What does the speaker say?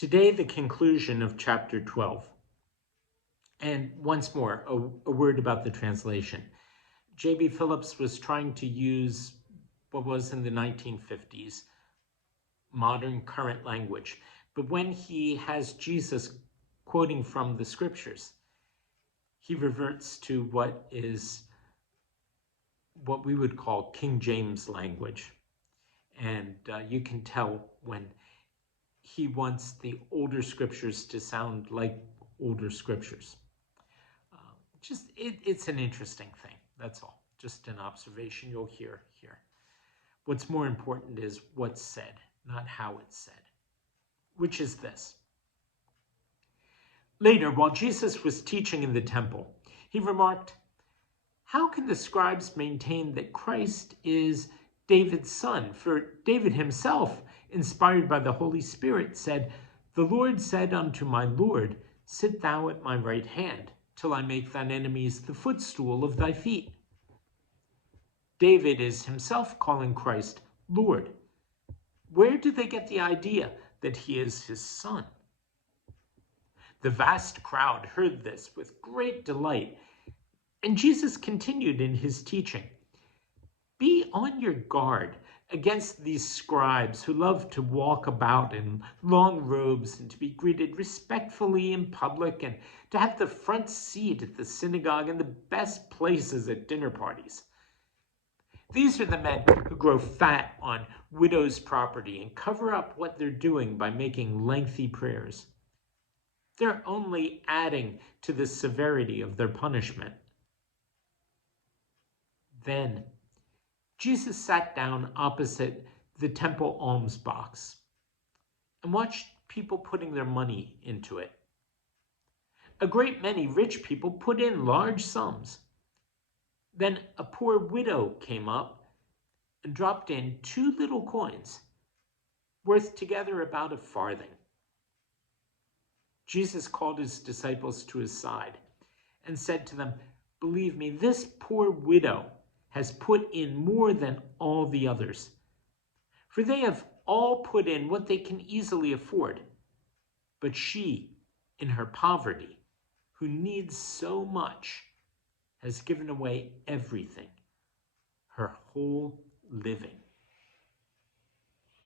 Today, the conclusion of chapter 12. And once more, a word about the translation. J.B. Phillips was trying to use what was in the 1950s modern current language. But when he has Jesus quoting from the scriptures, he reverts to what we would call King James language. And you can tell when he wants the older scriptures to sound like older scriptures. It's an interesting thing, that's all. Just an observation you'll hear here. What's more important is what's said, not how it's said, which is this. Later, while Jesus was teaching in the temple, he remarked, "How can the scribes maintain that Christ is David's son? For David himself, inspired by the Holy Spirit, said, 'The Lord said unto my Lord, sit thou at my right hand, till I make thine enemies the footstool of thy feet.'" David is himself calling Christ Lord. Where do they get the idea that he is his son? The vast crowd heard this with great delight, and Jesus continued in his teaching. Be on your guard against these scribes who love to walk about in long robes and to be greeted respectfully in public and to have the front seat at the synagogue and the best places at dinner parties. These are the men who grow fat on widows' property and cover up what they're doing by making lengthy prayers. They're only adding to the severity of their punishment. Then Jesus sat down opposite the temple alms box and watched people putting their money into it. A great many rich people put in large sums. Then a poor widow came up and dropped in 2 little coins, worth together about a farthing. Jesus called his disciples to his side and said to them, "Believe me, this poor widow has put in more than all the others. For they have all put in what they can easily afford. But she, in her poverty, who needs so much, has given away everything, her whole living."